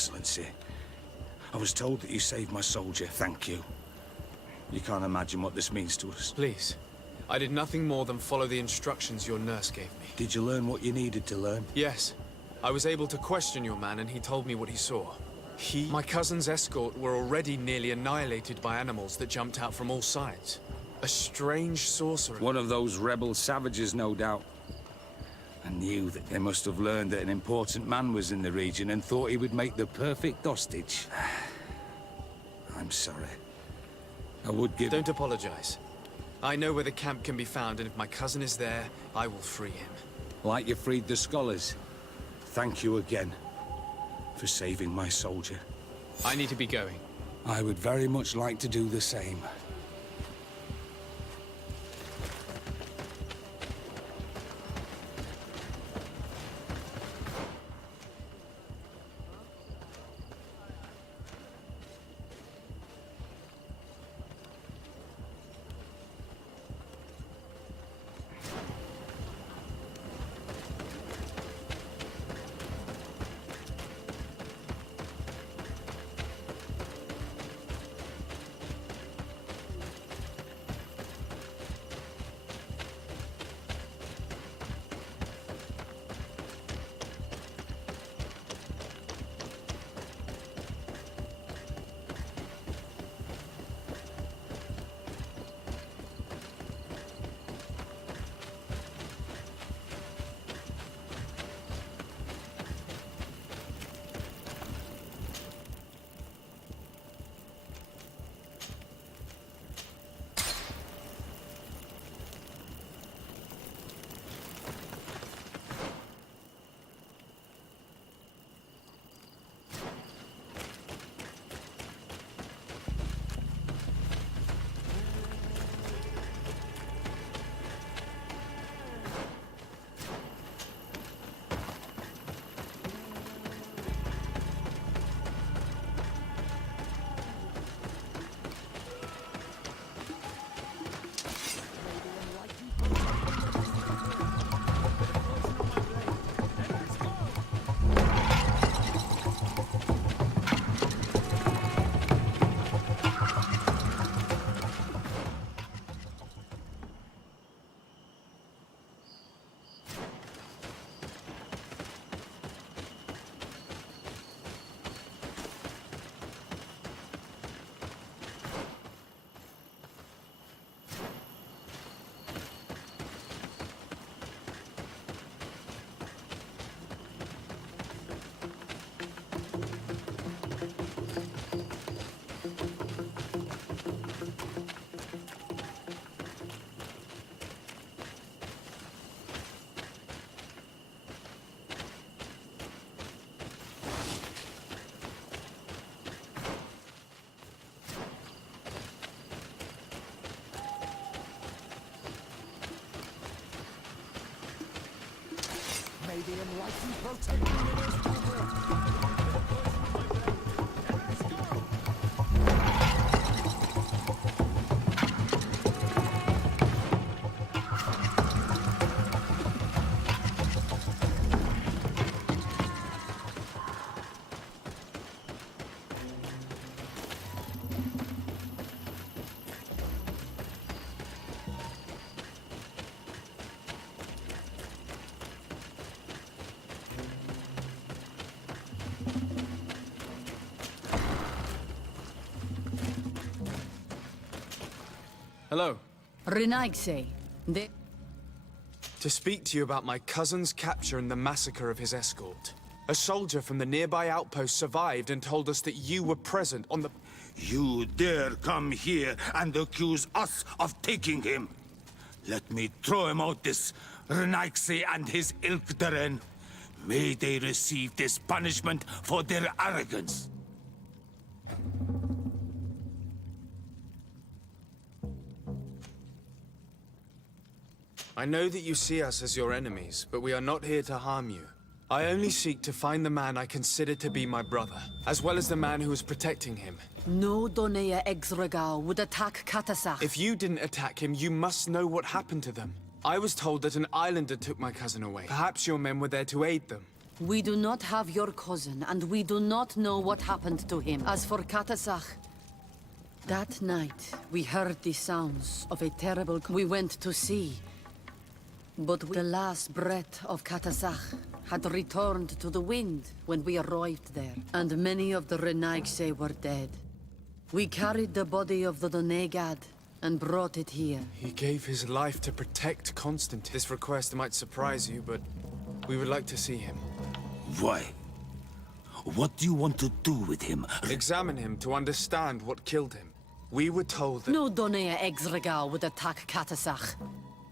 Excellency. I was told that you saved my soldier. Thank you. You can't imagine what this means to us. Please. I did nothing more than follow the instructions your nurse gave me. Did you learn what you needed to learn? Yes. I was able to question your man and he told me what he saw. My cousin's escort were already nearly annihilated by animals that jumped out from all sides. A strange sorcerer. One of those rebel savages, no doubt. I knew that they must have learned that an important man was in the region and thought he would make the perfect hostage. I'm sorry. I would give... Don't apologize. I know where the camp can be found, and if my cousin is there, I will free him. Like you freed the scholars. Thank you again for saving my soldier. I need to be going. I would very much like to do the same. May the enlightened protect the universe people. Hello. Renaigse. To speak to you about my cousin's capture and the massacre of his escort. A soldier from the nearby outpost survived and told us that you were present on the... You dare come here and accuse us of taking him? Let me throw him out this Renaigse and his Ilkderen. May they receive this punishment for their arrogance. I know that you see us as your enemies, but we are not here to harm you. I only seek to find the man I consider to be my brother, as well as the man who is protecting him. No Donea Exregal would attack Katasach. If you didn't attack him, you must know what happened to them. I was told that an islander took my cousin away. Perhaps your men were there to aid them. We do not have your cousin, and we do not know what happened to him. As for Katasach, that night we heard the sounds of a terrible... We went to see, but the last breath of Katasach had returned to the wind when we arrived there, and many of the Renaigse were dead. We carried the body of the Donegad and brought it here. He gave his life to protect Constantine. This request might surprise you, but we would like to see him. Why? What do you want to do with him? Examine him to understand what killed him. We were told that... No Donea Exregal would attack Katasach.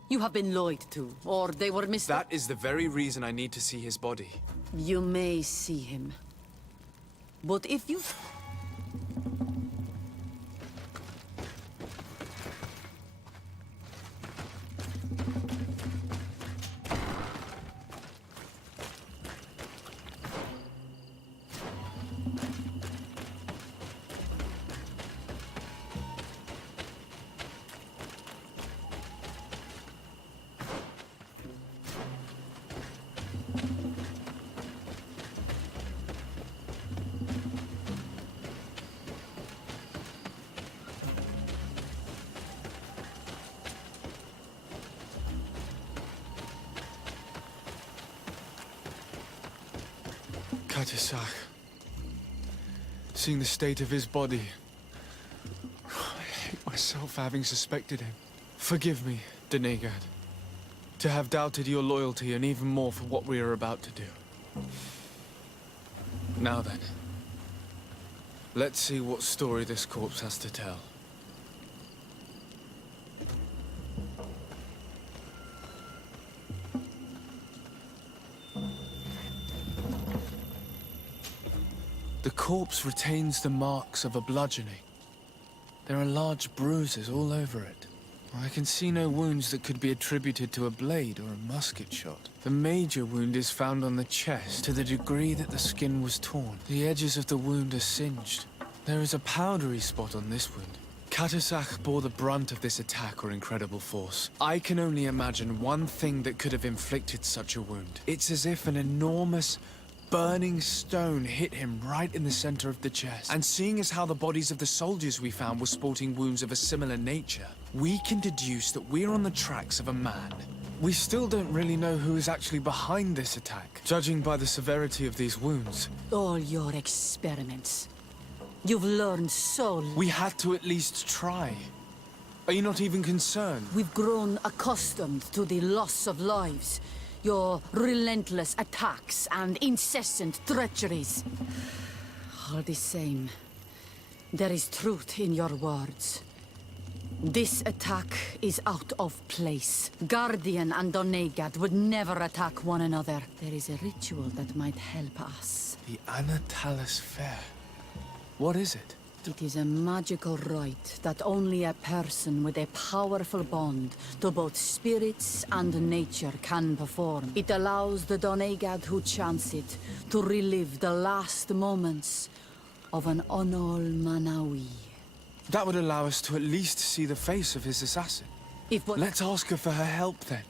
You have been lied to, or they were That is the very reason I need to see his body. You may see him. But if you... Katasach. Seeing the state of his body, I hate myself for having suspected him. Forgive me, Donegad, to have doubted your loyalty and even more for what we are about to do. Now then, let's see what story this corpse has to tell. The corpse retains the marks of a bludgeoning. There are large bruises all over it. I can see no wounds that could be attributed to a blade or a musket shot. The major wound is found on the chest, to the degree that the skin was torn. The edges of the wound are singed. There is a powdery spot on this wound. Katasach bore the brunt of this attack or incredible force. I can only imagine one thing that could have inflicted such a wound. It's as if an enormous, burning stone hit him right in the center of the chest. And seeing as how the bodies of the soldiers we found were sporting wounds of a similar nature, we can deduce that we're on the tracks of a man. We still don't really know who is actually behind this attack, judging by the severity of these wounds. All your experiments. You've learned so... We had to at least try. Are you not even concerned? We've grown accustomed to the loss of lives. Your relentless attacks and incessant treacheries. All the same, there is truth in your words. This attack is out of place. Guardian and Donegad would never attack one another. There is a ritual that might help us. The Anatalis Fair. What is it? It is a magical rite that only a person with a powerful bond to both spirits and nature can perform. It allows the Donegad who chants it to relive the last moments of an Onol Manawi. That would allow us to at least see the face of his assassin. Let's ask her for her help then.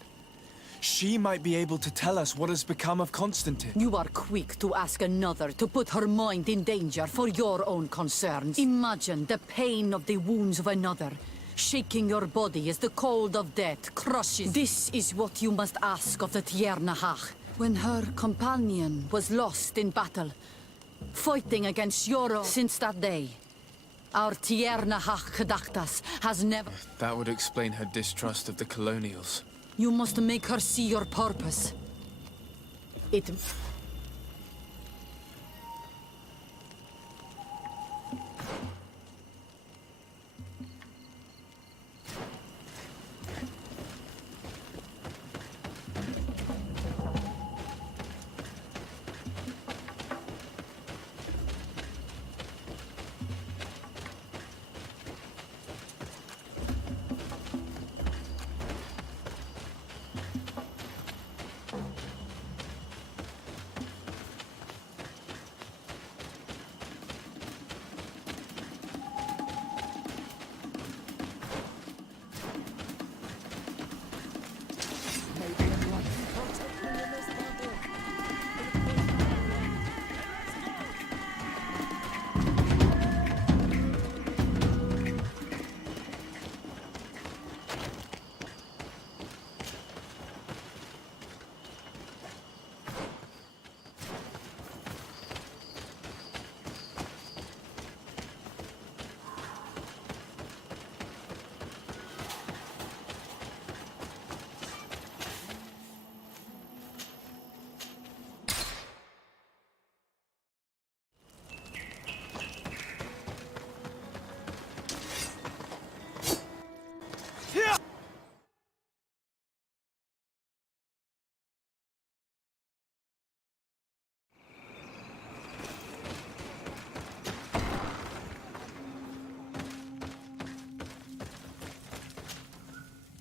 She might be able to tell us what has become of Constantine. You are quick to ask another to put her mind in danger for your own concerns. Imagine the pain of the wounds of another. Shaking your body as the cold of death crushes. This is what you must ask of the Tiernahach. When her companion was lost in battle, fighting against your own. Since that day, our Tiernahach Kadaktas has never... That would explain her distrust of the colonials. You must make her see your purpose. It...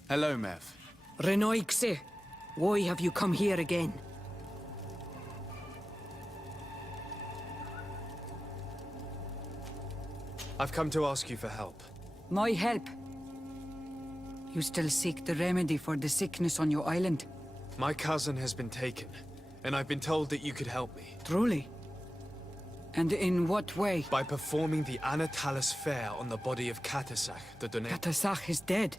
Hello, Mev. Renoixe, why have you come here again? I've come to ask you for help. My help? You still seek the remedy for the sickness on your island? My cousin has been taken, and I've been told that you could help me. Truly? And in what way? By performing the Anatalis Fair on the body of Katasach, the donator. Katasach is dead.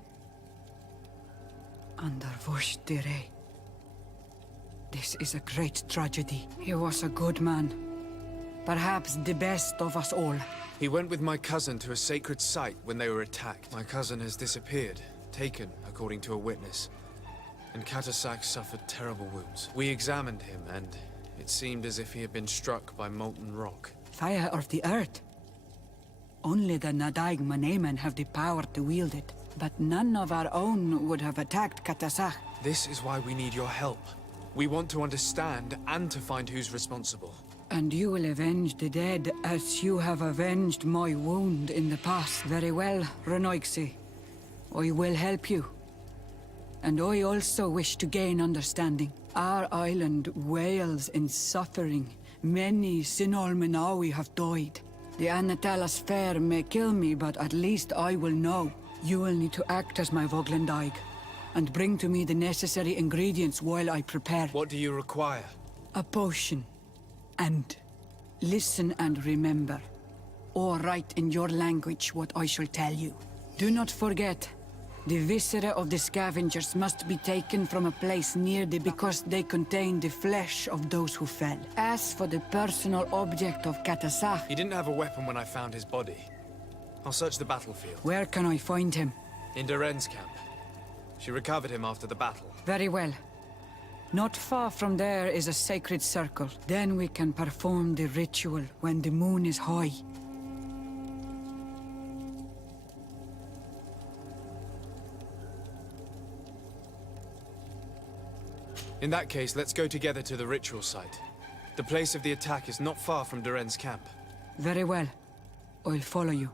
Under Vush dire. This is a great tragedy. He was a good man. Perhaps the best of us all. He went with my cousin to a sacred site when they were attacked. My cousin has disappeared, taken, according to a witness. And Katasach suffered terrible wounds. We examined him, and it seemed as if he had been struck by molten rock. Fire of the earth. Only the Nadaig Manemen have the power to wield it. But none of our own would have attacked Katasach. This is why we need your help. We want to understand and to find who's responsible. And you will avenge the dead as you have avenged my wound in the past. Very well, Renoixe. I will help you. And I also wish to gain understanding. Our island wails in suffering. Many Sinol Menawi have died. The Anatalas Fair may kill me, but at least I will know. You will need to act as my Voglendaig, and bring to me the necessary ingredients while I prepare. What do you require? A potion. And listen and remember, or write in your language what I shall tell you. Do not forget, the viscera of the scavengers must be taken from a place near because they contain the flesh of those who fell. As for the personal object of Katasach, He didn't have a weapon when I found his body. I'll search the battlefield. where can I find him? In Duren's camp. She recovered him after the battle. Very well. Not far from there is a sacred circle. Then we can perform the ritual when the moon is high. In that case, let's go together to the ritual site. The place of the attack is not far from Duren's camp. Very well. I'll follow you.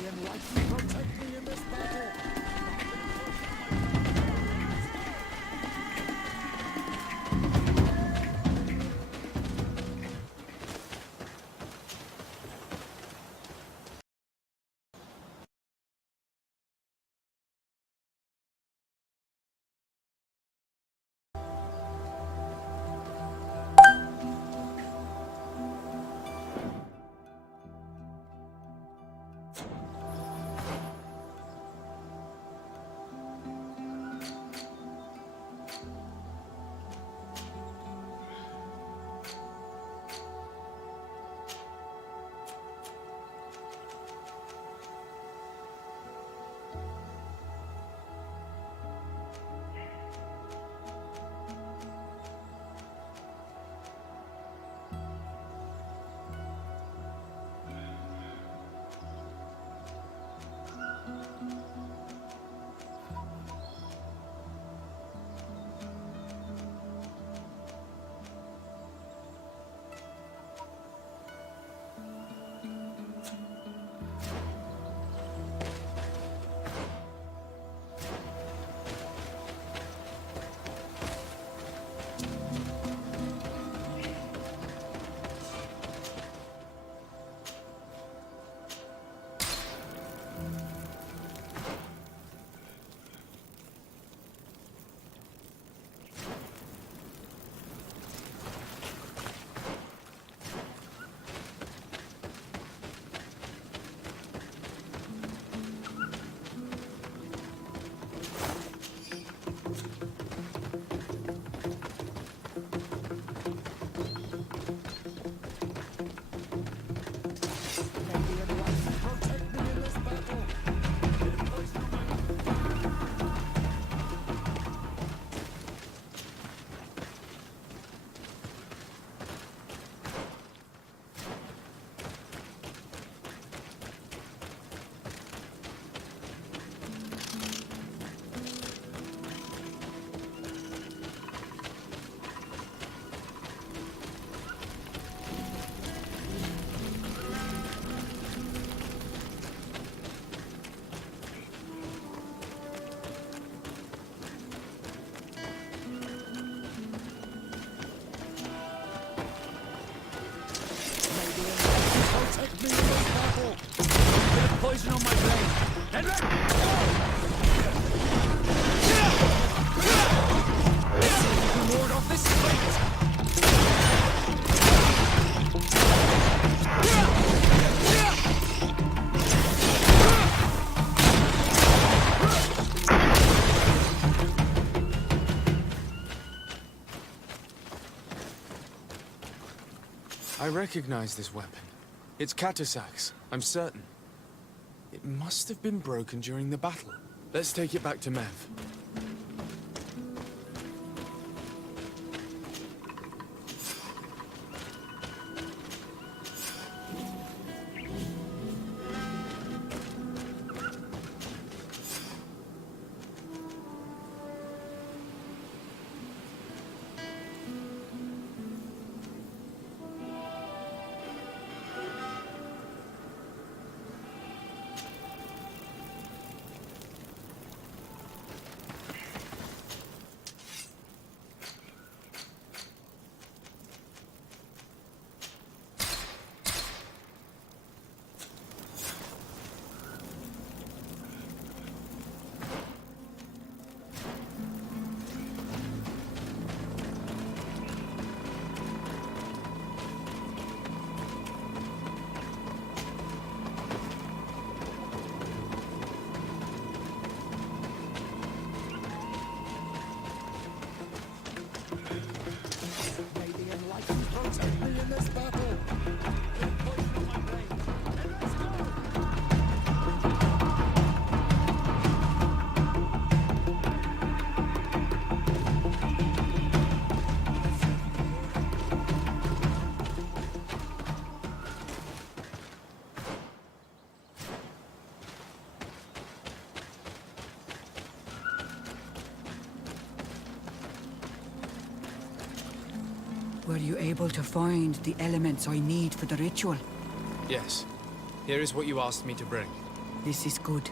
the enlightened protect me in this battle. Poison on my blade. And let's see if you can ward off this fate. I recognize this weapon. It's Katasak's, I'm certain. It must have been broken during the battle. Let's take it back to Mev. Were you able to find the elements I need for the ritual? Yes. Here is what you asked me to bring. This is good.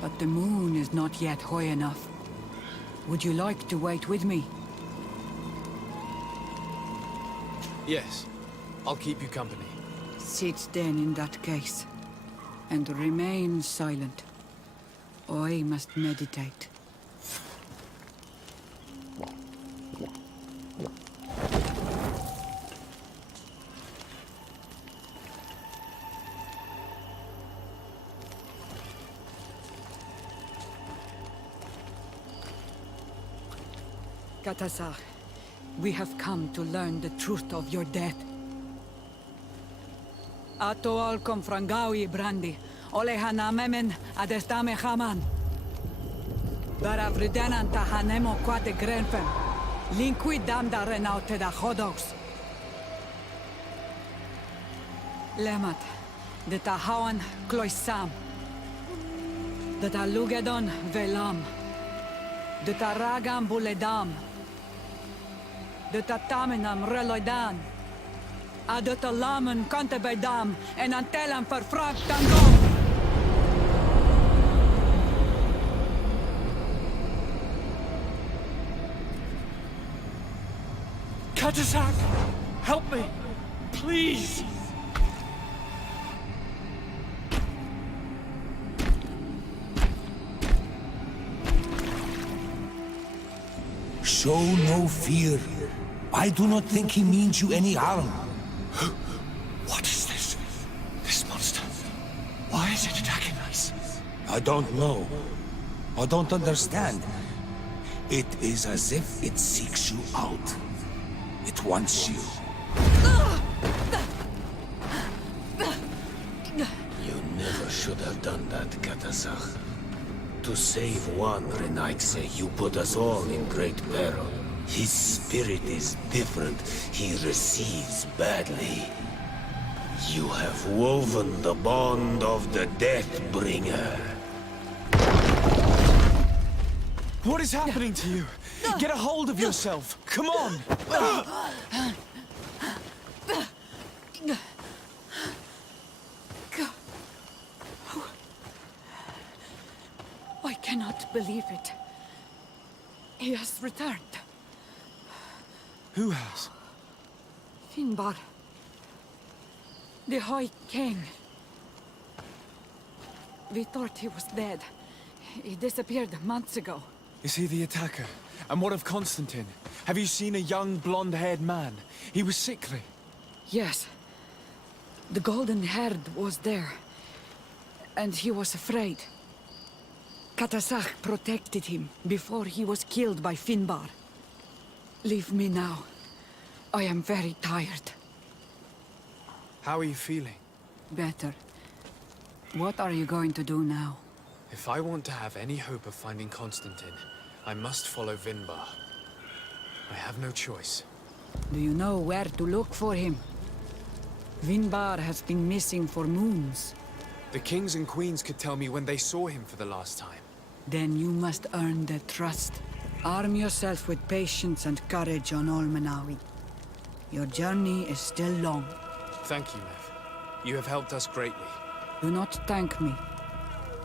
But the moon is not yet high enough. Would you like to wait with me? Yes, I'll keep you company. Sit then in that case. And remain silent. I must meditate. Katasar, we have come to learn the truth of your death. Ato al confrangawi brandi, ole hanamemen adestame haman. Baravridenan tahanemo quate grenfen, linqui damda renaute da hodos. Lemat, de tahawan kloisam, de talugedon velam, de taragam buledam, de tatamenam reloidan, de talamen kantebedam en antelam verfragt tangom. Katasak! Help me! Please! Show no fear. I do not think he means you any harm. What is this? This monster? Why is it attacking us? I don't know. I don't understand. It is as if it seeks you out. It wants you. You never should have done that, Katasach. To save one Renaikse, you put us all in great peril. His spirit is different. He receives badly. You have woven the bond of the Deathbringer. What is happening to you? Get a hold of yourself! Come on! I cannot believe it. He has returned. Who has? Finbar. The High King. We thought he was dead. He disappeared months ago. Is he the attacker? And what of Constantine? Have you seen a young, blonde-haired man? He was sickly. Yes. The golden-haired was there. And he was afraid. Katasach protected him before he was killed by Finbar. Leave me now. I am very tired. How are you feeling? Better. What are you going to do now? If I want to have any hope of finding Constantine, I must follow Vinbar. I have no choice. Do you know where to look for him? Vinbar has been missing for moons. The kings and queens could tell me when they saw him for the last time. Then you must earn their trust. Arm yourself with patience and courage on Olmenawi. Your journey is still long. Thank you, Mev. You have helped us greatly. Do not thank me.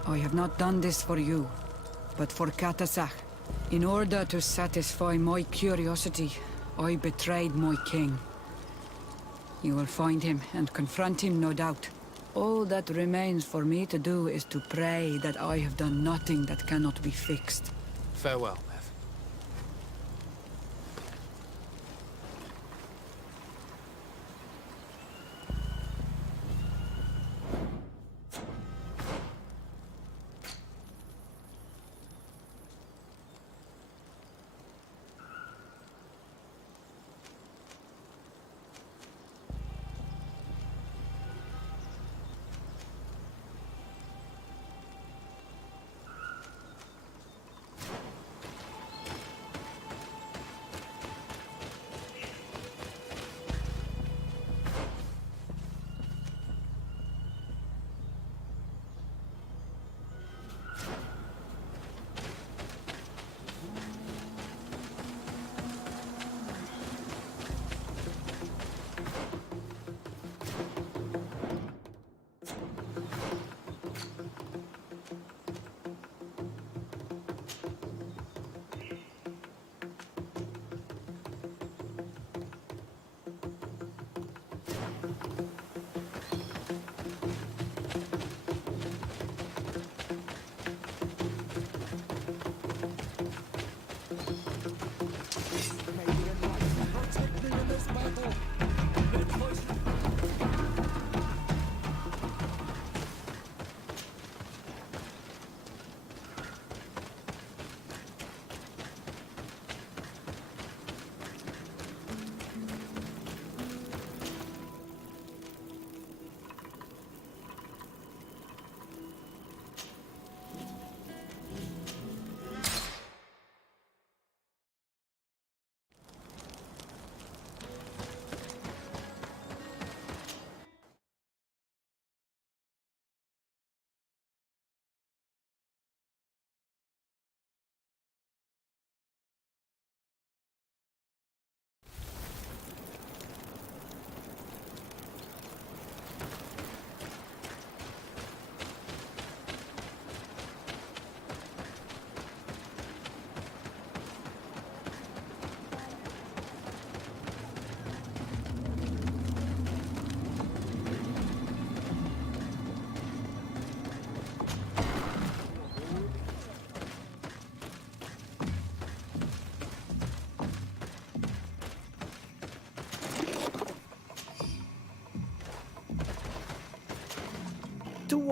I have not done this for you, but for Katasach. In order to satisfy my curiosity, I betrayed my king. You will find him and confront him, no doubt. All that remains for me to do is to pray that I have done nothing that cannot be fixed. Farewell, Mev.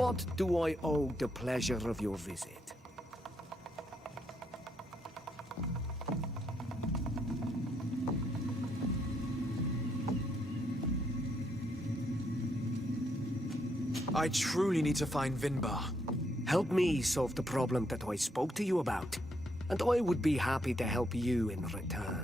what do I owe the pleasure of your visit? I truly need to find Vinbar. Help me solve the problem that I spoke to you about, and I would be happy to help you in return.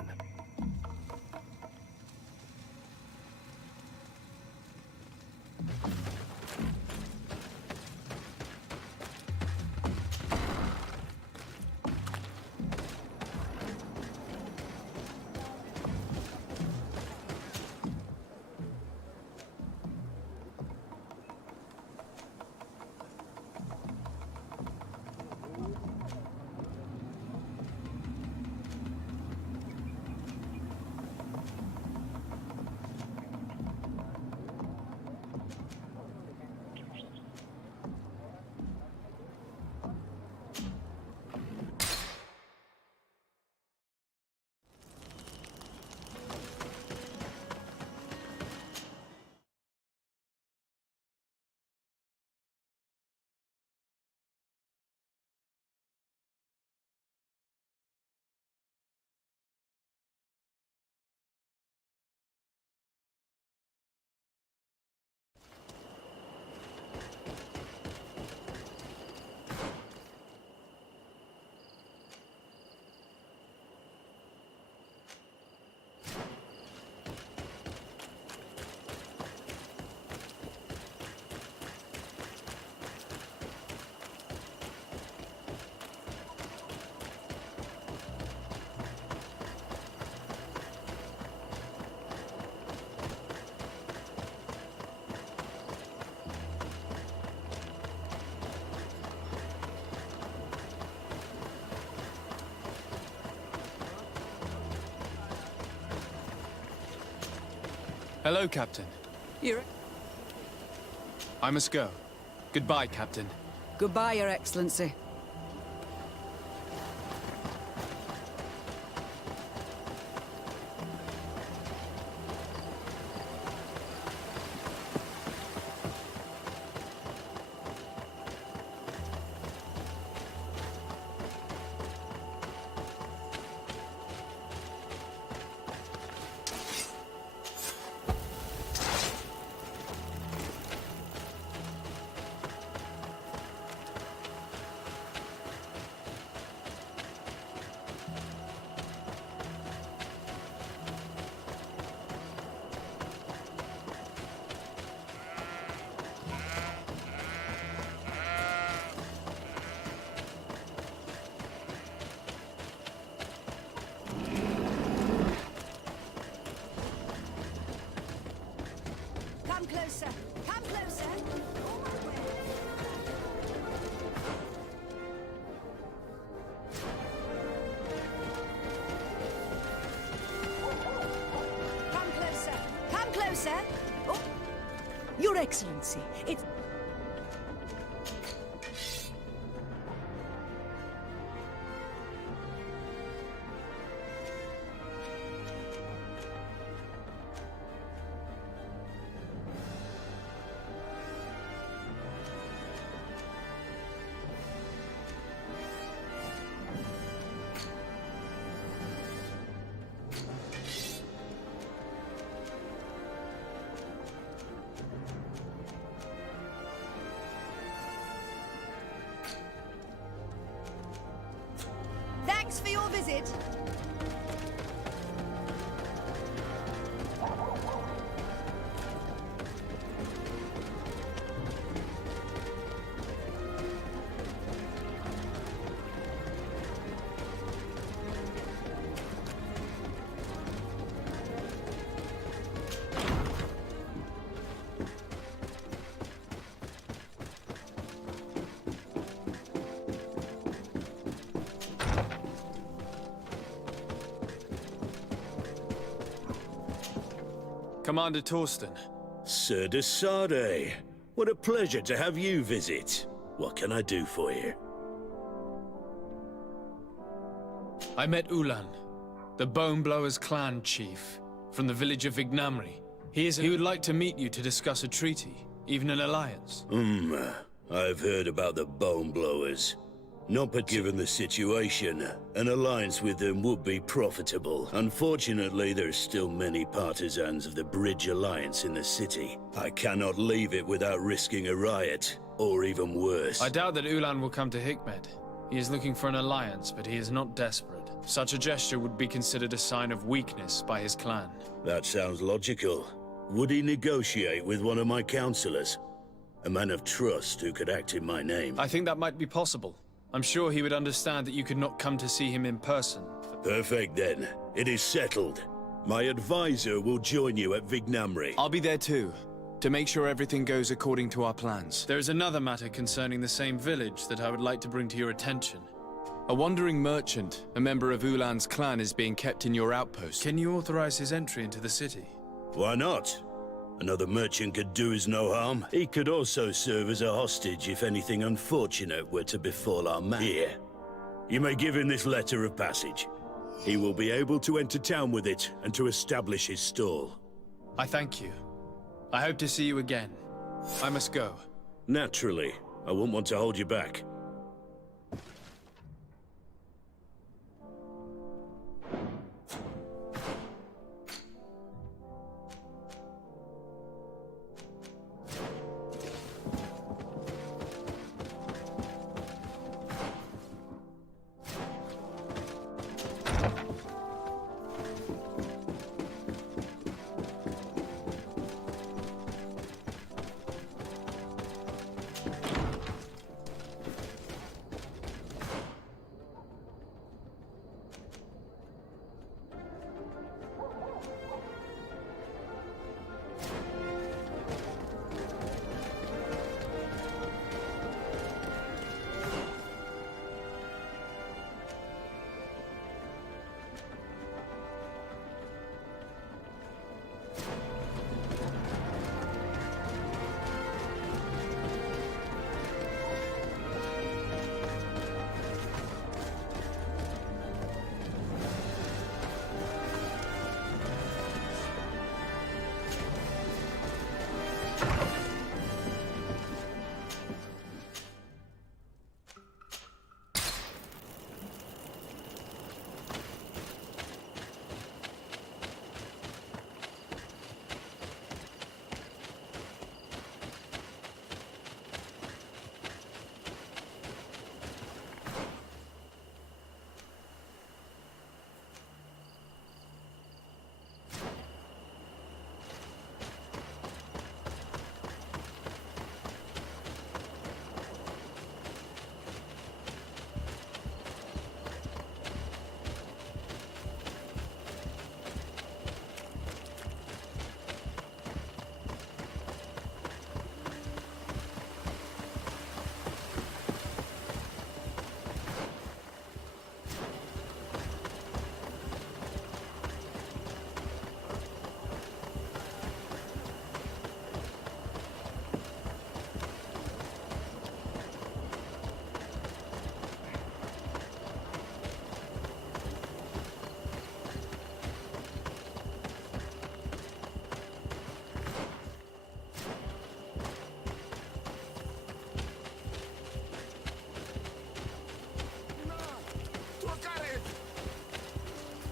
Hello, Captain. I must go. Goodbye, Captain. Goodbye, Your Excellency. Come closer. Come closer. Come closer. Come closer. Oh. Your Excellency, it's... Thanks for your visit. Commander Torsten. Sir de Sade, what a pleasure to have you visit. What can I do for you? I met Ulan, the Bone Blowers clan chief, from the village of Vignamri. He would like to meet you to discuss a treaty, even an alliance. I've heard about the Bone Blowers. Not but given the situation, an alliance with them would be profitable. Unfortunately, there's still many partisans of the Bridge Alliance in the city. I cannot leave it without risking a riot, or even worse. I doubt that Ulan will come to Hikmed. He is looking for an alliance, but he is not desperate. Such a gesture would be considered a sign of weakness by his clan. That sounds logical. Would he negotiate with one of my counselors? A man of trust who could act in my name? I think that might be possible. I'm sure he would understand that you could not come to see him in person. Perfect then. It is settled. My advisor will join you at Vignamri. I'll be there too, to make sure everything goes according to our plans. There is another matter concerning the same village that I would like to bring to your attention. A wandering merchant, a member of Ulan's clan, is being kept in your outpost. Can you authorize his entry into the city? Why not? Another merchant could do us no harm. He could also serve as a hostage if anything unfortunate were to befall our man. Here, you may give him this letter of passage. He will be able to enter town with it and to establish his stall. I thank you. I hope to see you again. I must go. Naturally. I won't want to hold you back.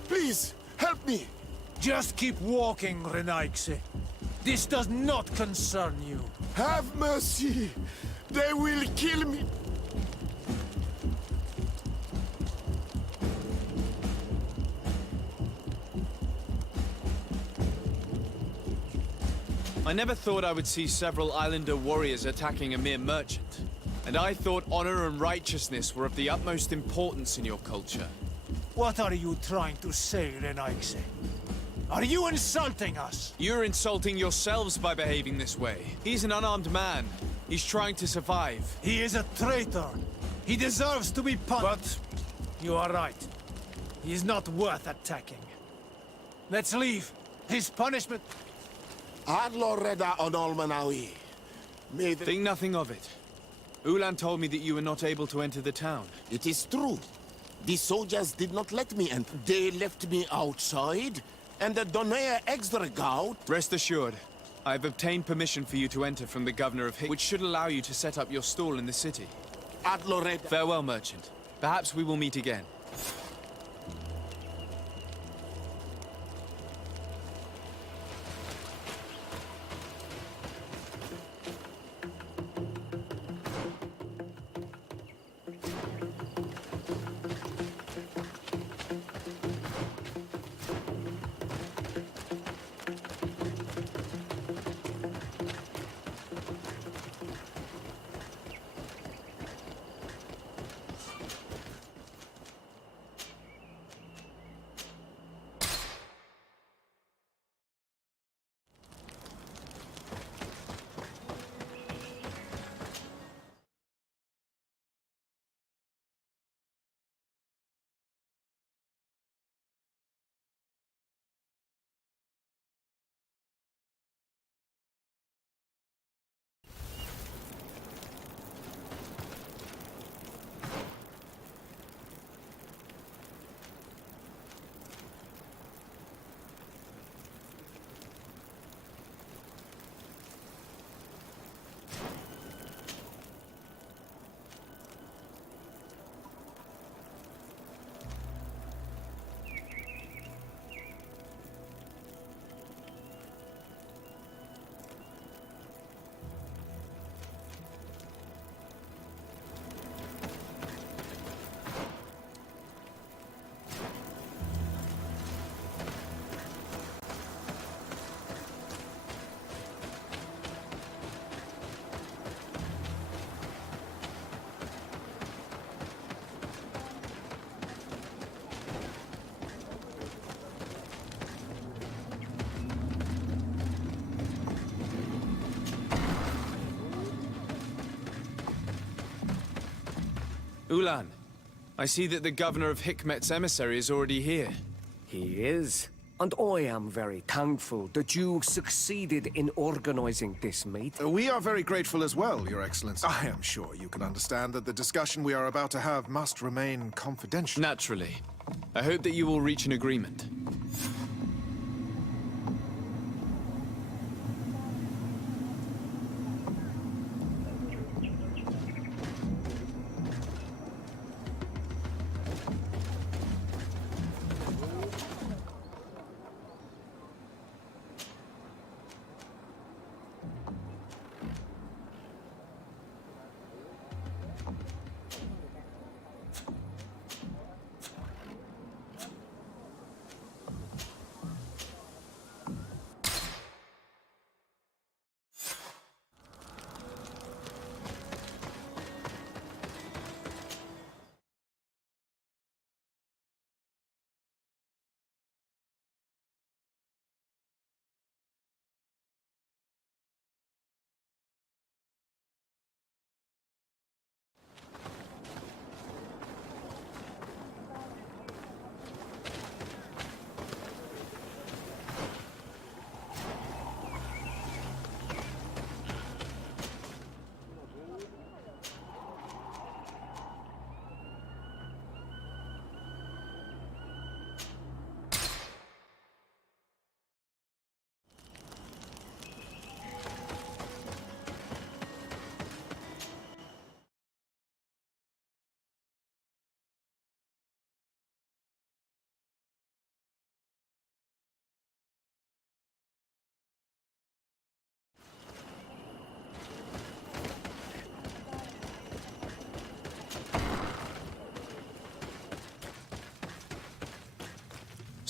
Please, help me! Just keep walking, Renaigse. This does not concern you. Have mercy! They will kill me! I never thought I would see several Islander warriors attacking a mere merchant. And I thought honor and righteousness were of the utmost importance in your culture. What are you trying to say, Renaigse? Are you insulting us? You're insulting yourselves by behaving this way. He's an unarmed man. He's trying to survive. He is a traitor. He deserves to be punished. But you are right. He is not worth attacking. Let's leave. His punishment... Adloreda on Olmanawi. May the... Think nothing of it. Ulan told me that you were not able to enter the town. It is true. The soldiers did not let me enter. They left me outside, and the Donea Exdragout... Rest assured, I've obtained permission for you to enter from the governor of Hick, which should allow you to set up your stall in the city. Ad Loretta. Farewell, merchant. Perhaps we will meet again. Ulan, I see that the governor of Hikmet's emissary is already here. He is. And I am very thankful that you succeeded in organizing this, mate. We are very grateful as well, Your Excellency. I am sure you can understand that the discussion we are about to have must remain confidential. Naturally. I hope that you will reach an agreement.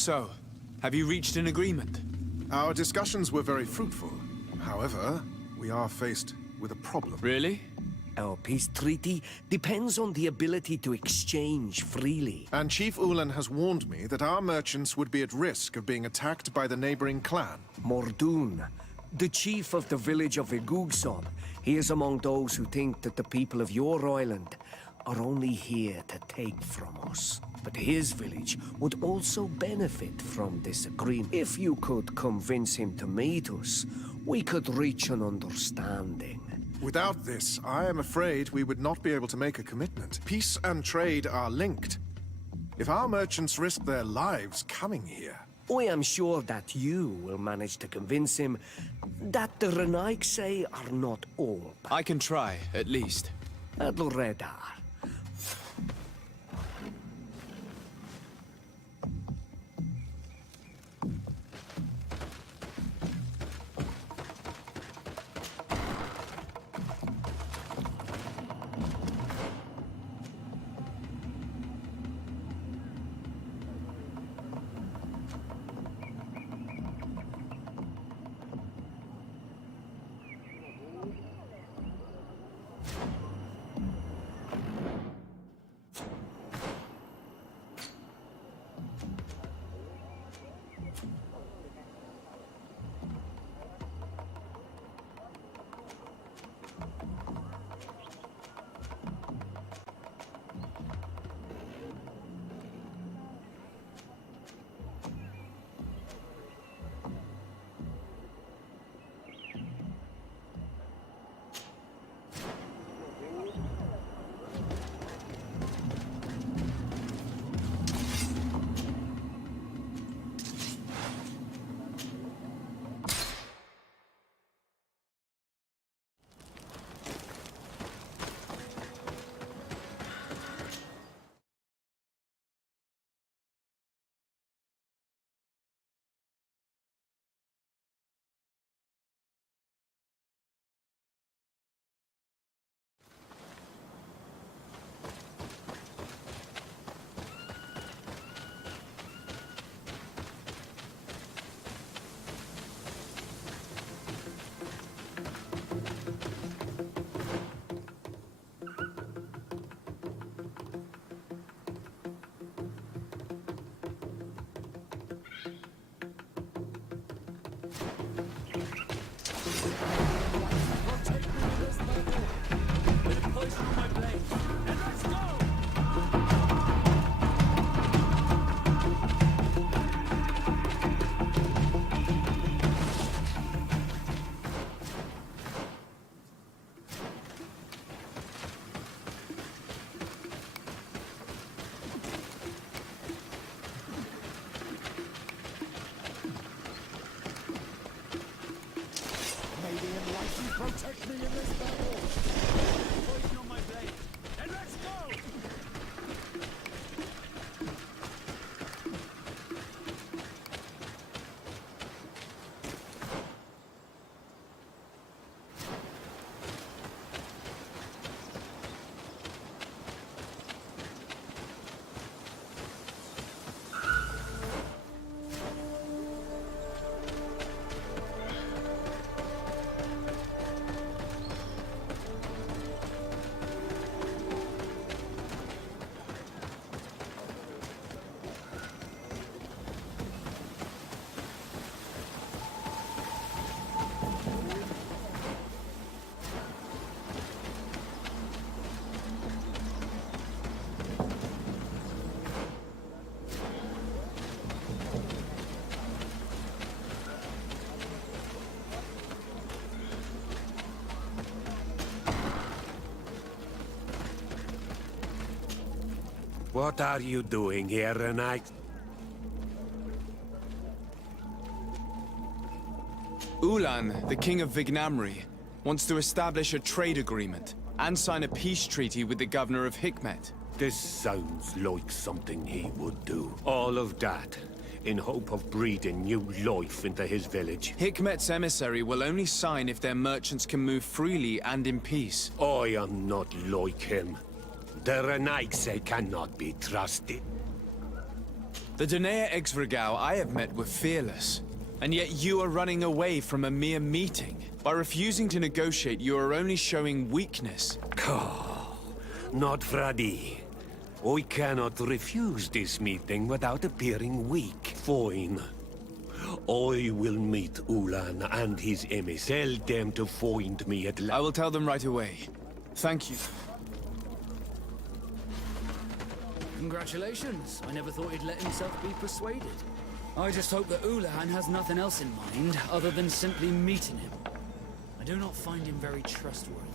So, have you reached an agreement? Our discussions were very fruitful. However, we are faced with a problem. Really? Our peace treaty depends on the ability to exchange freely. And Chief Ulan has warned me that our merchants would be at risk of being attacked by the neighboring clan. Mordoon, the chief of the village of Igugsob, he is among those who think that the people of your island are only here to take from us. But his village would also benefit from this agreement. If you could convince him to meet us, we could reach an understanding. Without this, I am afraid we would not be able to make a commitment. Peace and trade are linked. If our merchants risk their lives coming here... I am sure that you will manage to convince him that the Renaigse are not all bad. I can try, at least. Adlredar. Protect me in this battle! Poison on my blade, and let's go! What are you doing here, Renai? Ulan, the king of Vignamri, wants to establish a trade agreement and sign a peace treaty with the governor of Hikmet. This sounds like something he would do. All of that, in hope of breathing new life into his village. Hikmet's emissary will only sign if their merchants can move freely and in peace. I am not like him. The Renaigse cannot be trusted. The Danea Exvrgau I have met were fearless, and yet you are running away from a mere meeting. By refusing to negotiate, you are only showing weakness. Not Fradi. I cannot refuse this meeting without appearing weak. Fine. I will meet Ulan and his emissary. Tell them to find me at I will tell them right away. Thank you. Congratulations. I never thought he'd let himself be persuaded. I just hope that Ulan has nothing else in mind other than simply meeting him. I do not find him very trustworthy.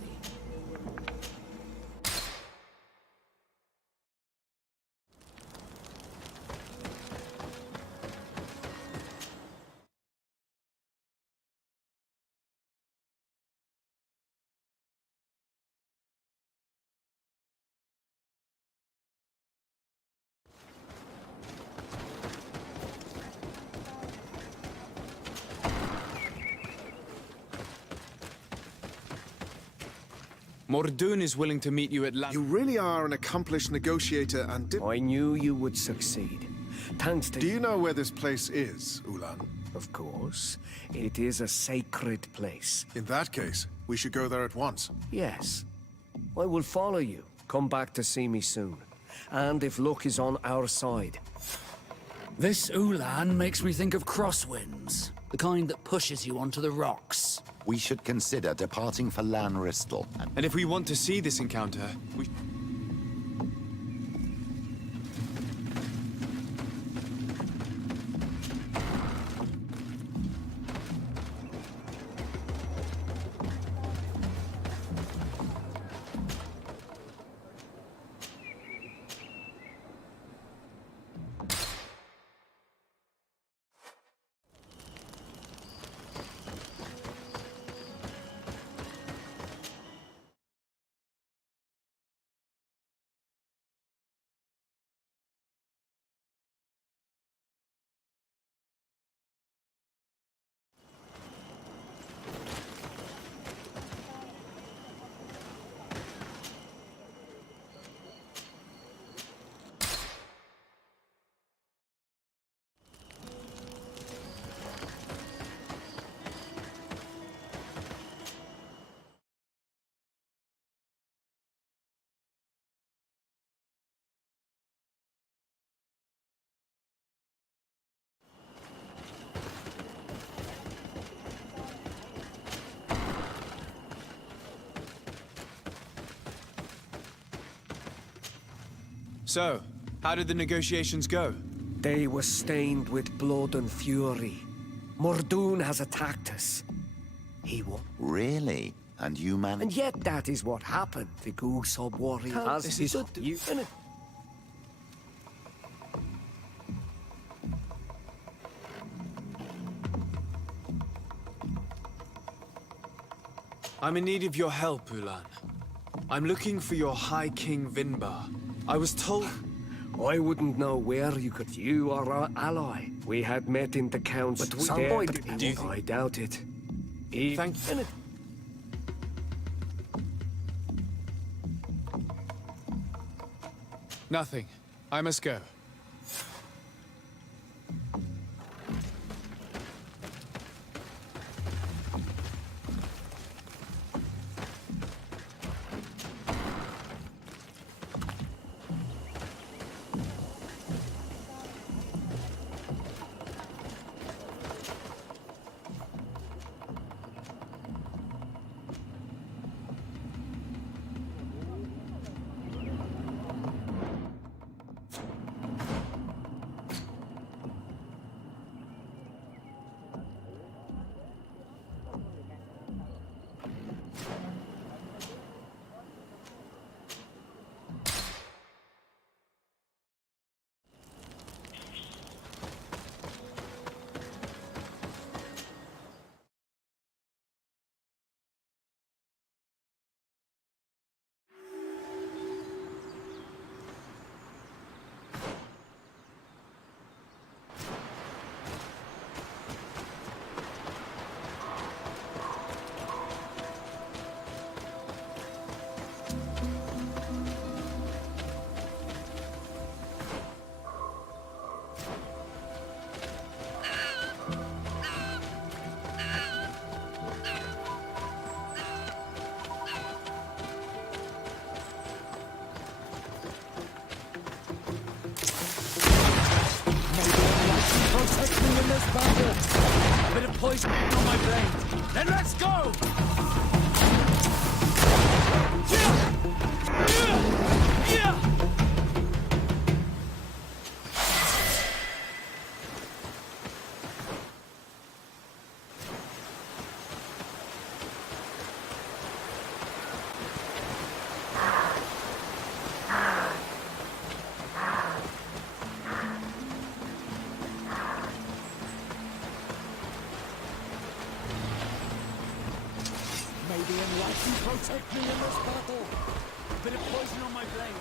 Mordoon is willing to meet you at You really are an accomplished negotiator and I knew you would succeed. Thanks to Do you know where this place is, Ulan? Of course. It is a sacred place. In that case, we should go there at once. Yes. I will follow you. Come back to see me soon. And if luck is on our side. This Ulan makes me think of crosswinds, the kind that pushes you onto the rocks. We should consider departing for Lan Ristel. And if we want to see this encounter, we... So, how did the negotiations go? They were stained with blood and fury. Mordoon has attacked us. He won. Really? And you managed? And yet that is what happened. The Googsub warrior has this his... is You... I'm in need of your help, Ulan. I'm looking for your High King Vinbar. I was told... I wouldn't know where you could... You are our ally. We had met in the council. But we... Do you think... I doubt it. Thank you. Nothing. I must go. Protect me in this battle! A bit of poison on my blade. Then let's go! Protect me in this battle! A bit of poison on my blade.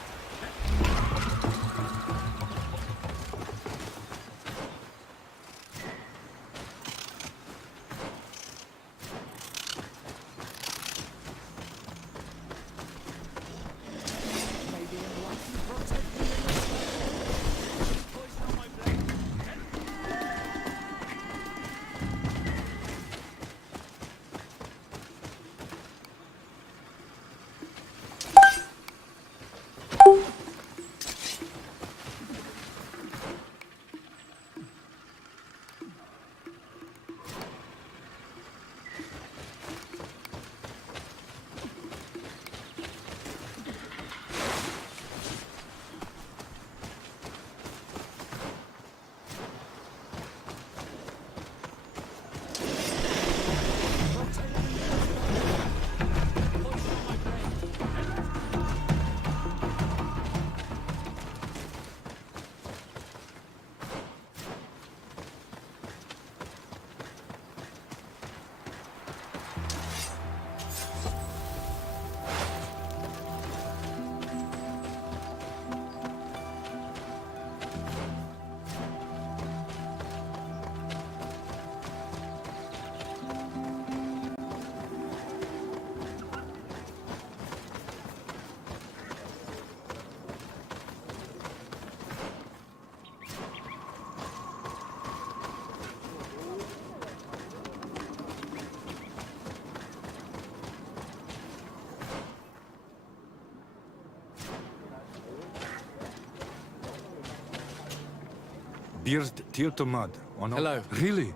beard Tirtomad. Oh, no. Hello. Really?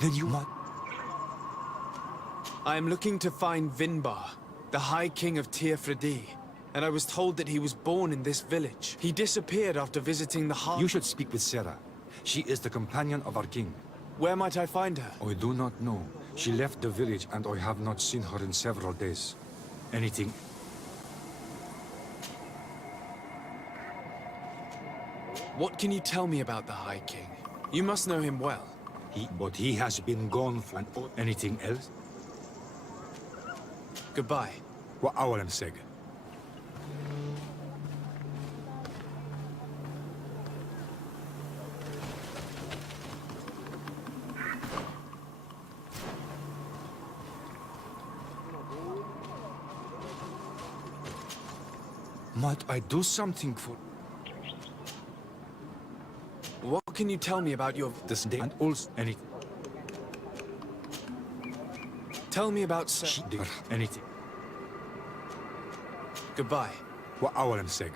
Then you might... I am looking to find Vinbar, the High King of Tirfredi, and I was told that he was born in this village. He disappeared after visiting the heart... You should speak with Sarah. She is the companion of our king. Where might I find her? I do not know. She left the village and I have not seen her in several days. Anything? What can you tell me about the High King? You must know him well. But he has been gone for... Anything else? Goodbye. What أولاً سيج. Might I do something for... What can you tell me about your... this day and also anything? Tell me about anything. Goodbye. What أولاً سيج.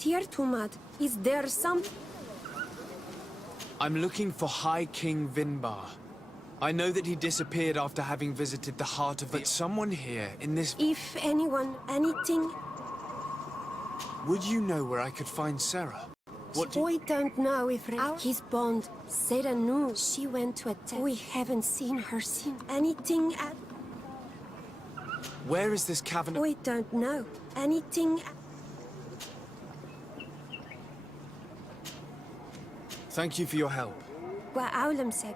Tirtumad, is there some... I'm looking for High King Vinbar. I know that he disappeared after having visited the heart of the... But someone here, in this... If anyone, anything... Would you know where I could find Sarah? What do... We don't know if his bond. Sarah knew she went to attack. We haven't seen her since. Anything at... Where is this cavern? We don't know. Anything... Thank you for your help. وأعلمسك.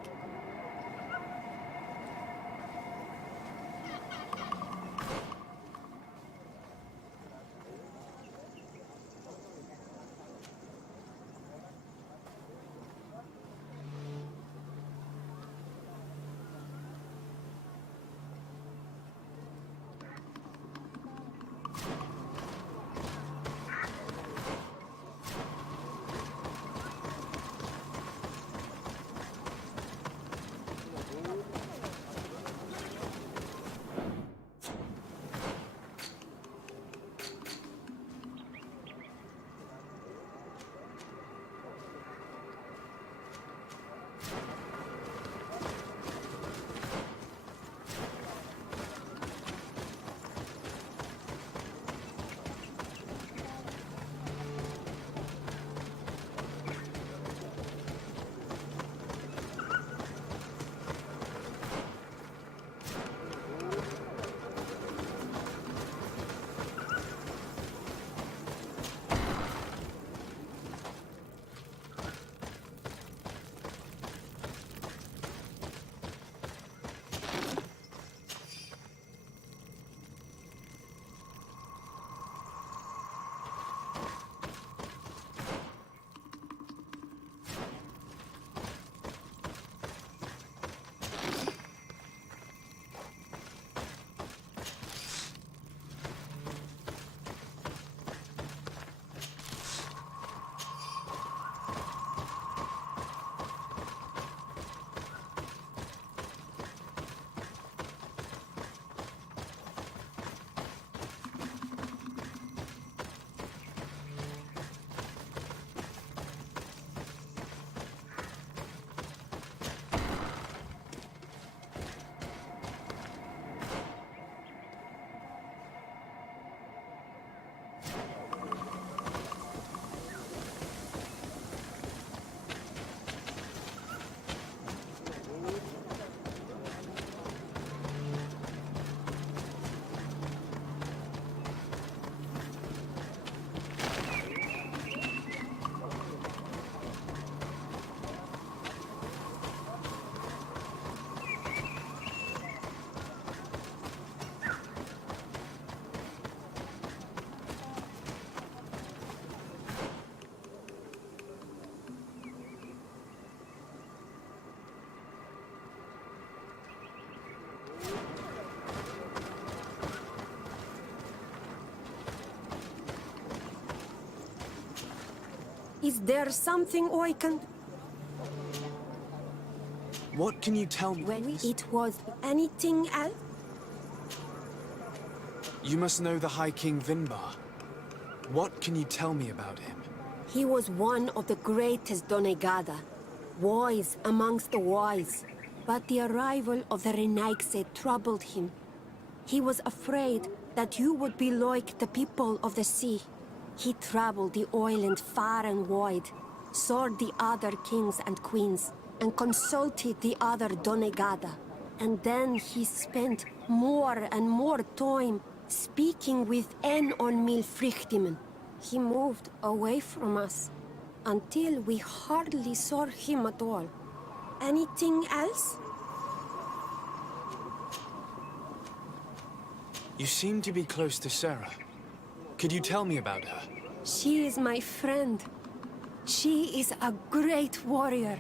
Is there something I can... What can you tell me? When it was anything else? You must know the High King Vinbar. What can you tell me about him? He was one of the greatest Donegada, wise amongst the wise. But the arrival of the Renaigse troubled him. He was afraid that you would be like the people of the sea. He traveled the island far and wide, saw the other kings and queens, and consulted the other Donegada. And then he spent more and more time speaking with En on Milfrichtimen. He moved away from us until we hardly saw him at all. Anything else? You seem to be close to Sarah. Could you tell me about her? She is my friend. She is a great warrior.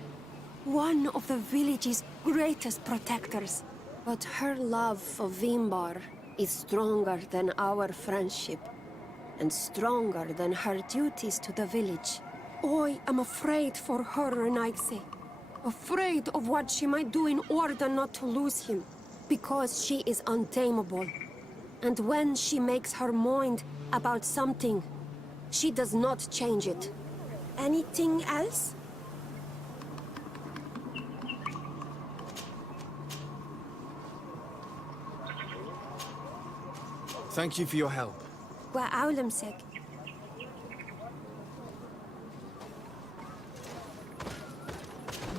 One of the village's greatest protectors. But her love for Vimbar is stronger than our friendship. And stronger than her duties to the village. I am afraid for her, Renaigse. Afraid of what she might do in order not to lose him. Because she is untamable. And when she makes her mind about something, she does not change it. Anything else? Thank you for your help. Wa aulemsek.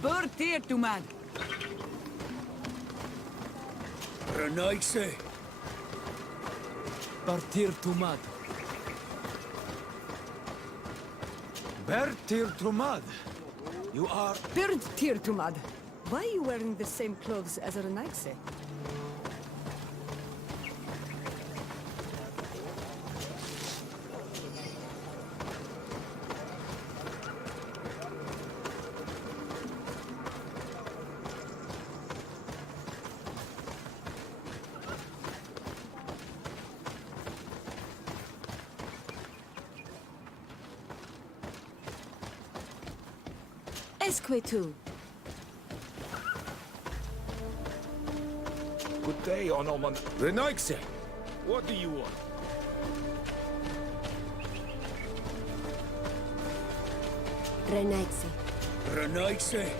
Burtir to man. Renaigse. Bartir Tumad. Bertir Trumad. You are... Bertir Tumad. Why are you wearing the same clothes as Renaigse? Esquetu. Good day, Honorman. Renaigse, what do you want? Renaigse. Renaigse.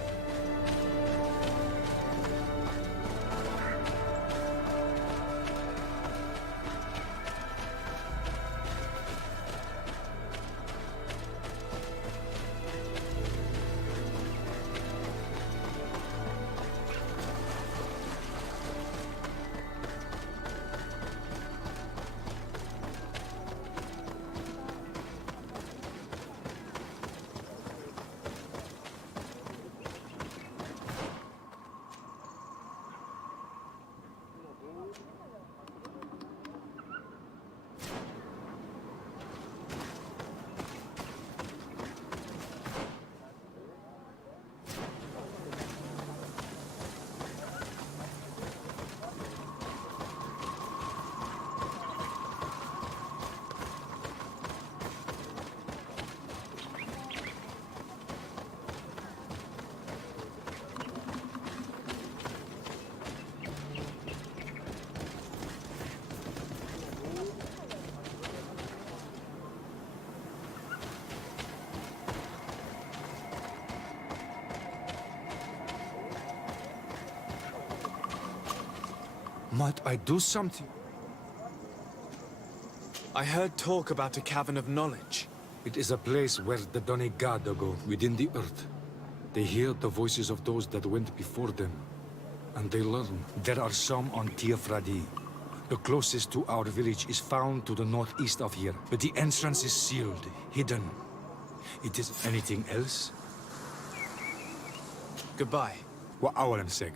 Might I do something? I heard talk about a cavern of knowledge. It is a place where the Donegada go within the earth. They hear the voices of those that went before them, and they learn. There are some on Tiafradi. The closest to our village is found to the northeast of here, but the entrance is sealed, hidden. It is anything else? Goodbye. Wa awalem seg.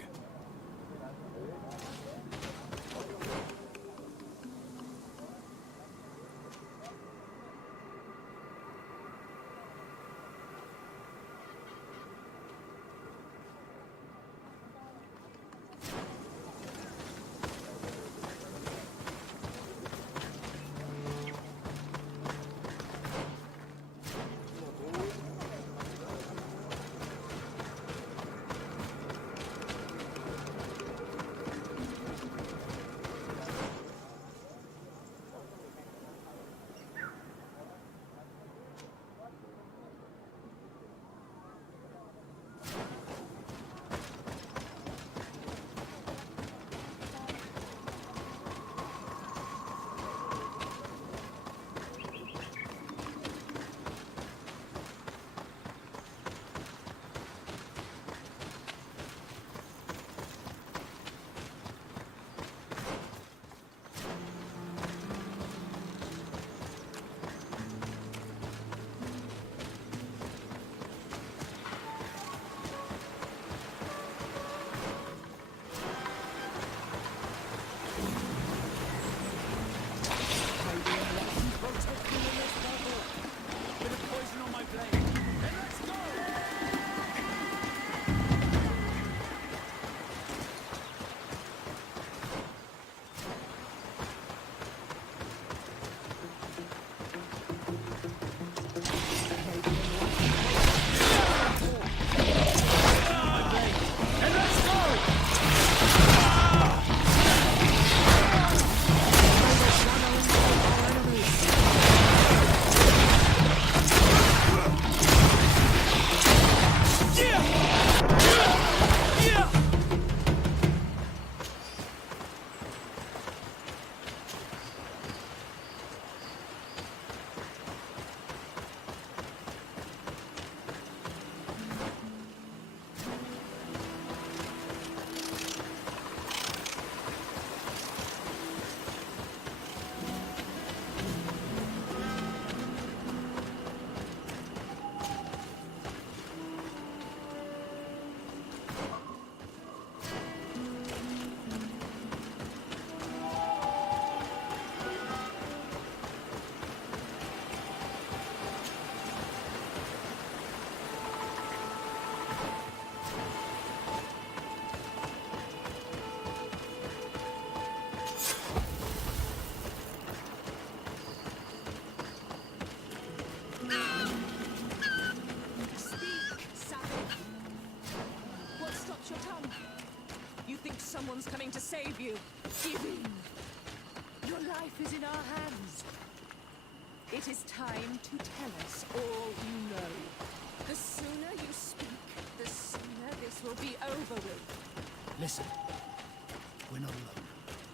someone's coming to save you. Give in. Your life is in our hands. It is time to tell us all you know. The sooner you speak, the sooner this will be over with. Listen, we're not alone.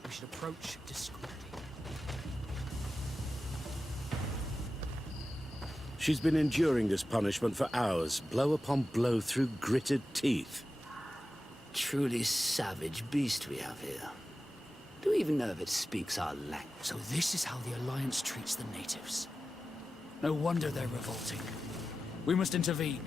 We should approach discreetly. She's been enduring this punishment for hours, blow upon blow through gritted teeth. Truly savage beast we have here. Do we even know if it speaks our language? So this is how the Alliance treats the natives. No wonder they're revolting. We must intervene.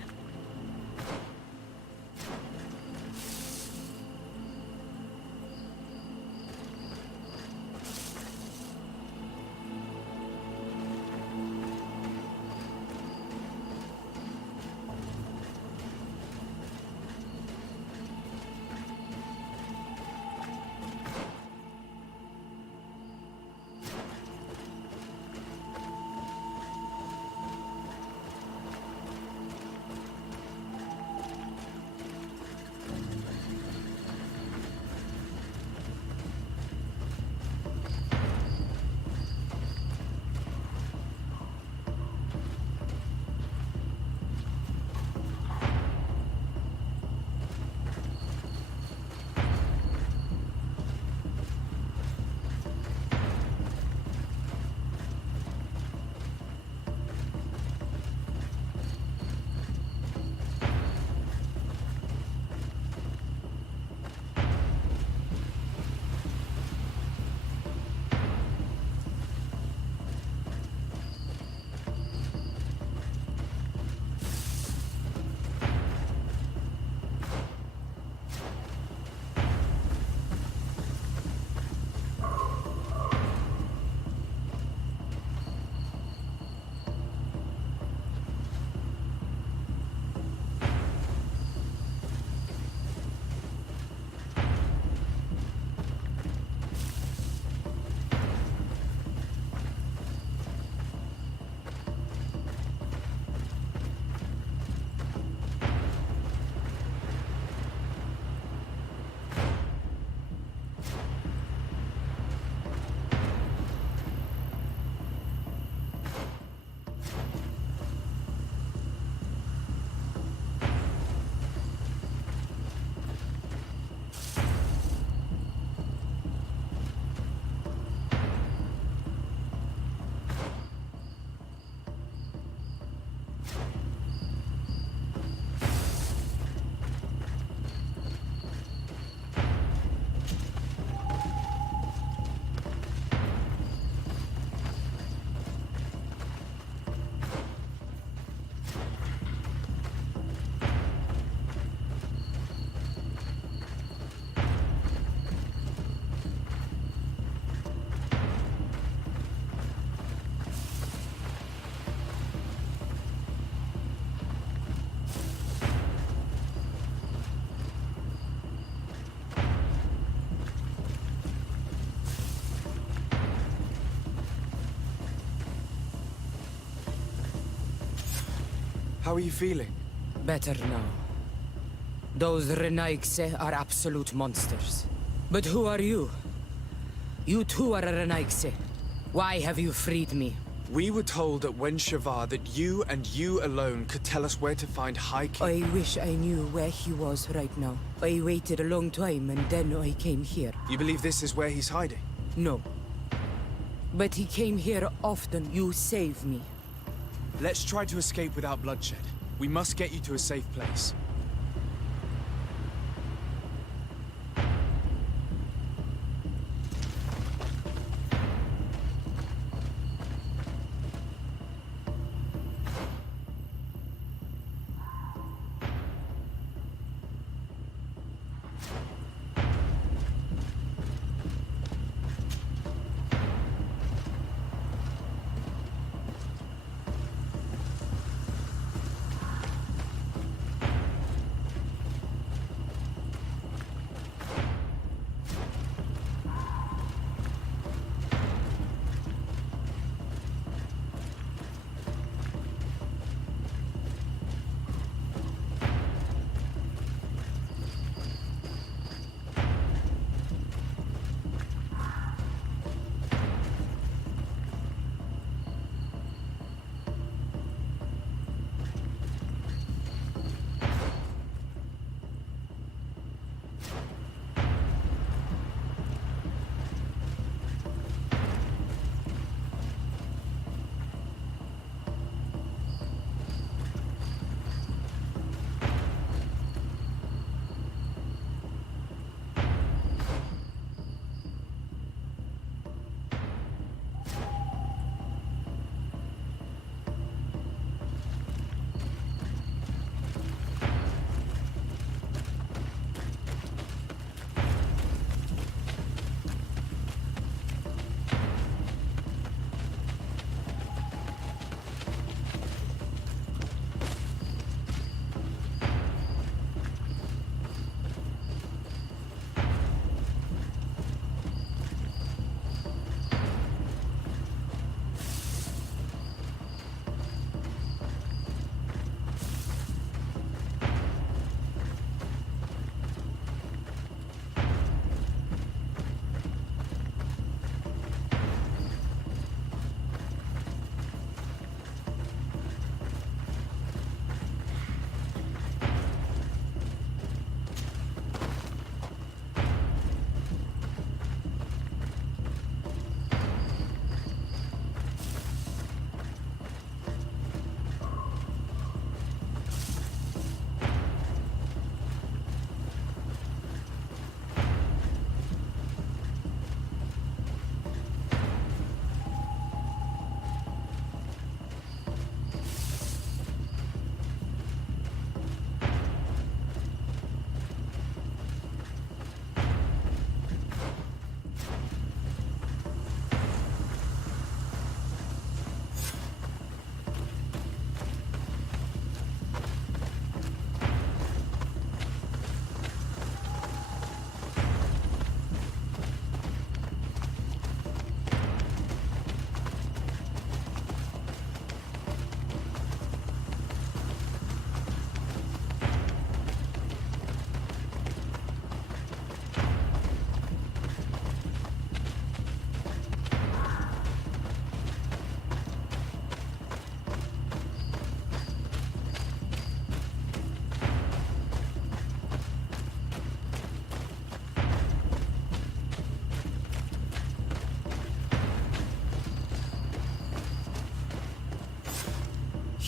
How are you feeling? Better now. Those Renaigse are absolute monsters. But who are you? You too are a Renaigse. Why have you freed me? We were told at Wen Shavar that you and you alone could tell us where to find High King. I wish I knew where he was right now. I waited a long time and then I came here. You believe this is where he's hiding? No. But he came here often. You saved me. Let's try to escape without bloodshed. We must get you to a safe place.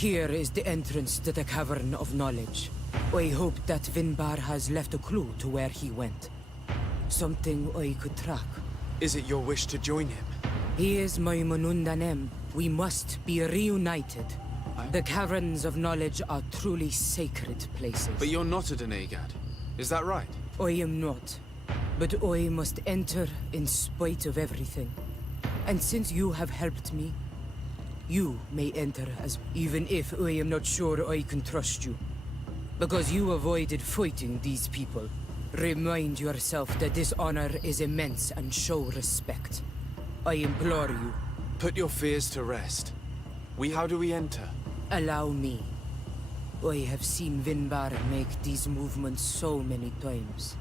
Here is the entrance to the Cavern of Knowledge. I hope that Vinbar has left a clue to where he went. Something I could track. Is it your wish to join him? He is my Munundanem. We must be reunited. The Caverns of Knowledge are truly sacred places. But you're not a Donegad. Is that right? I am not. But I must enter in spite of everything. And since you have helped me, you may enter as even if I am not sure I can trust you. Because you avoided fighting these people. Remind yourself that this honor is immense and show respect. I implore you. Put your fears to rest. How do we enter? Allow me. I have seen Vinbar make these movements so many times.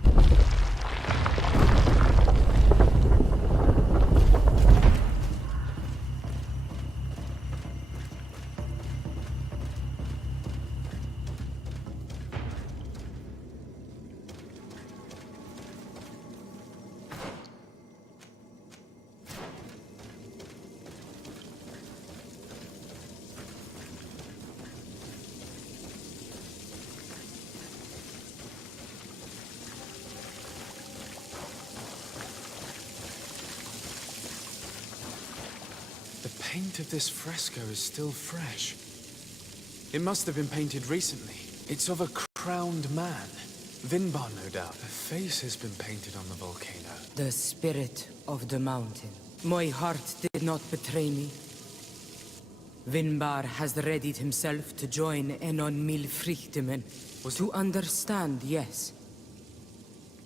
The paint of this fresco is still fresh. It must have been painted recently. It's of a crowned man. Vinbar, no doubt. A face has been painted on the volcano. The spirit of the mountain. My heart did not betray me. Vinbar has readied himself to join Enon Milfrichtemen. To understand, yes.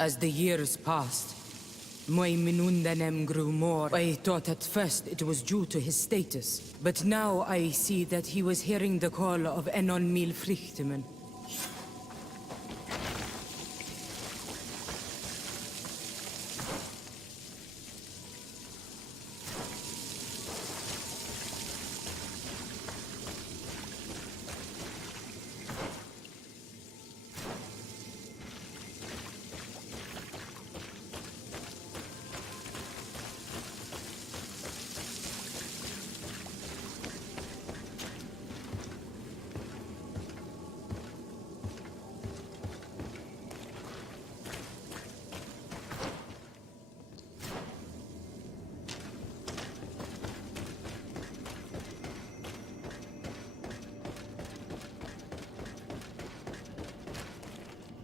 As the years passed, my Minundanem grew more. I thought at first it was due to his status, but now I see that he was hearing the call of Enon Milfrichtemen.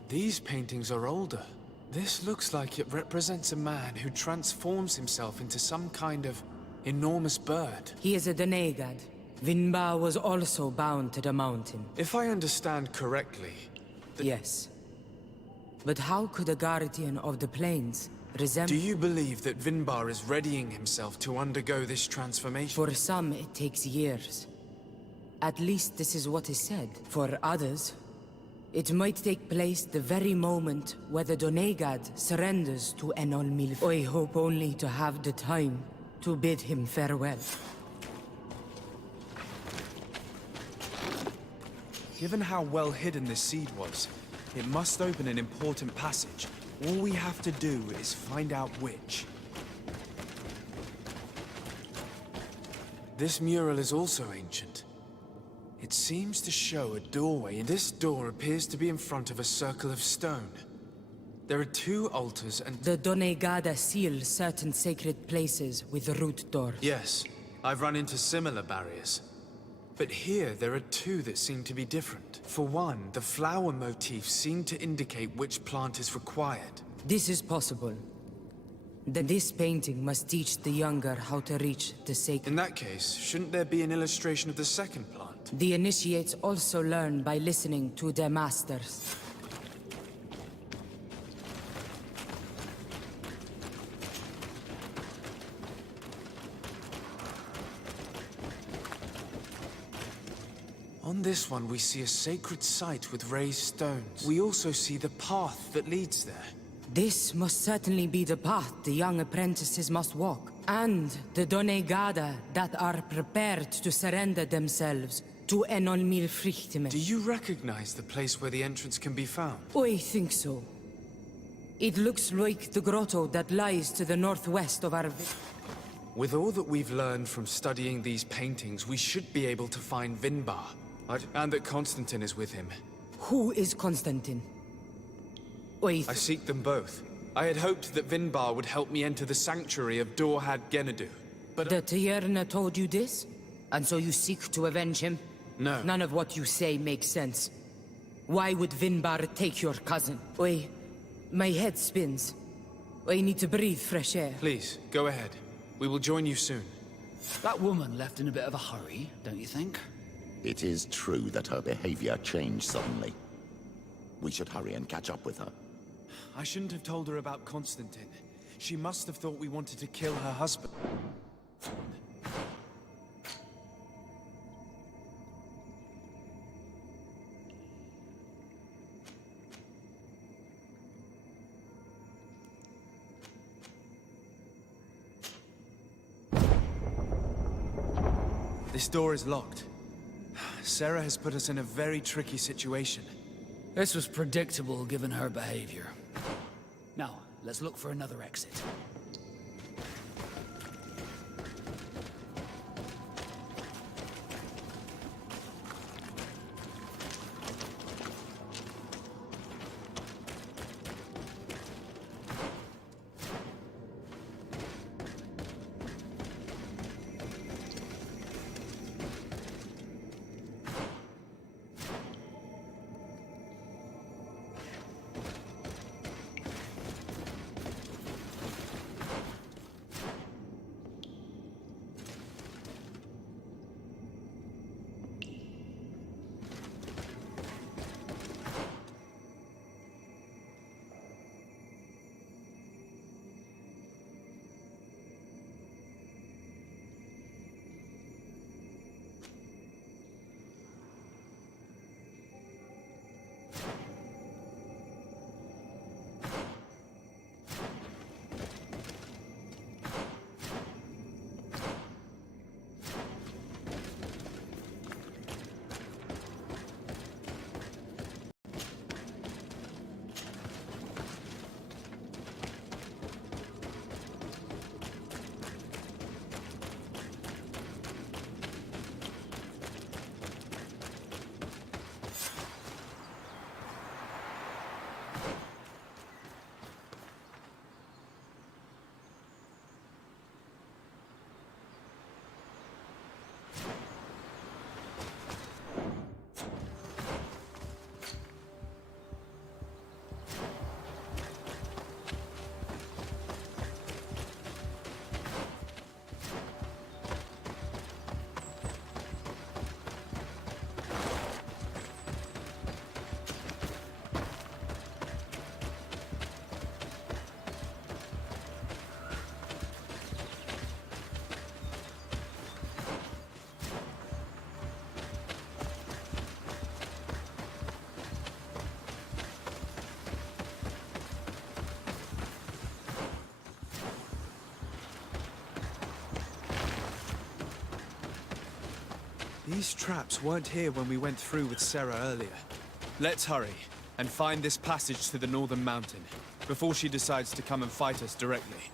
These paintings are older. This looks like it represents a man who transforms himself into some kind of enormous bird. He is a Donegad. Vinbar was also bound to the mountain. If I understand correctly... Yes. But how could a guardian of the plains resemble... Do you believe that Vinbar is readying himself to undergo this transformation? For some, it takes years. At least this is what is said. For others, it might take place the very moment where the Donegad surrenders to Enol Milf. I hope only to have the time to bid him farewell. Given how well hidden this seed was, it must open an important passage. All we have to do is find out which. This mural is also ancient. It seems to show a doorway, and this door appears to be in front of a circle of stone. There are two altars and... The Donegada seal certain sacred places with root doors. Yes, I've run into similar barriers. But here, there are two that seem to be different. For one, the flower motifs seem to indicate which plant is required. This is possible. Then this painting must teach the younger how to reach the sacred... In that case, shouldn't there be an illustration of the second plant? The initiates also learn by listening to their masters. On this one, we see a sacred site with raised stones. We also see the path that leads there. This must certainly be the path the young apprentices must walk. And the Donegada that are prepared to surrender themselves to Enol Milfrichtemen. Do you recognize the place where the entrance can be found? I think so. It looks like the grotto that lies to the northwest of our village. With all that we've learned from studying these paintings, we should be able to find Vinbar. And that Constantine is with him. Who is Constantine? Wait. I seek them both. I had hoped that Vinbar would help me enter the sanctuary of Dorhad Genadu, but... The Tierna told you this? And so you seek to avenge him? No. None of what you say makes sense. Why would Vinbar take your cousin? Oi, my head spins. I need to breathe fresh air. Please, go ahead. We will join you soon. That woman left in a bit of a hurry, don't you think? It is true that her behavior changed suddenly. We should hurry and catch up with her. I shouldn't have told her about Constantine. She must have thought we wanted to kill her husband. This door is locked. Sarah has put us in a very tricky situation. This was predictable given her behavior. Now, let's look for another exit. These traps weren't here when we went through with Sarah earlier. Let's hurry and find this passage to the northern mountain before she decides to come and fight us directly.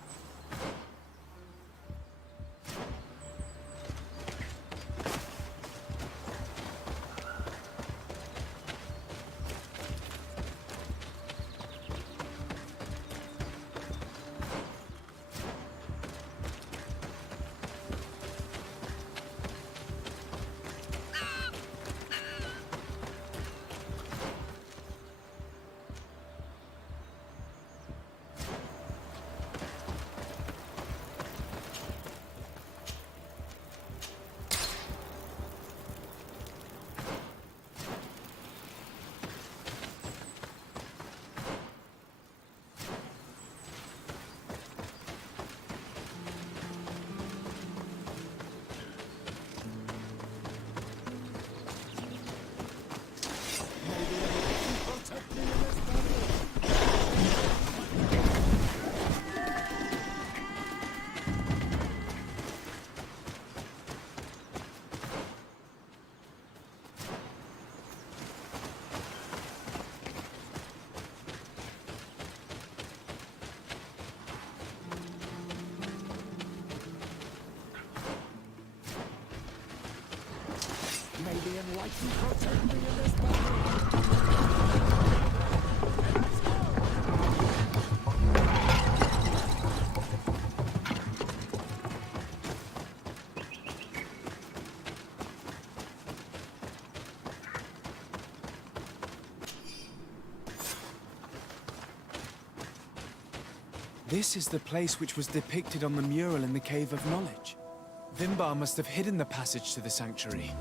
enlightened protect me in this battle. This is the place which was depicted on the mural in the Cave of Knowledge. Vimbar must have hidden the passage to the sanctuary.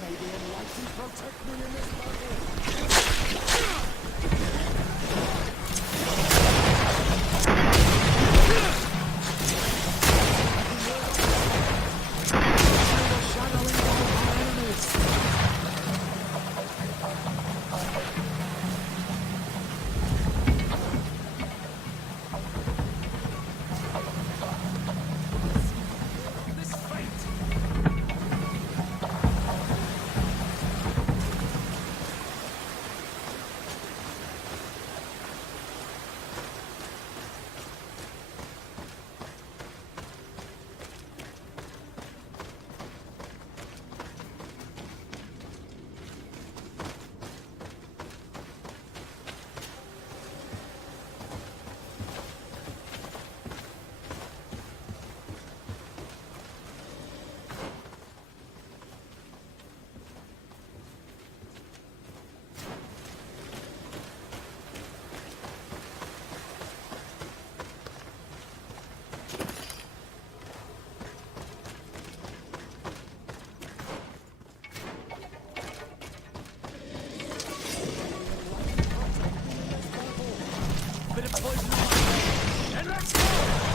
May the enlightened protect me in this battle. Bit of poison on my blade, and let's go!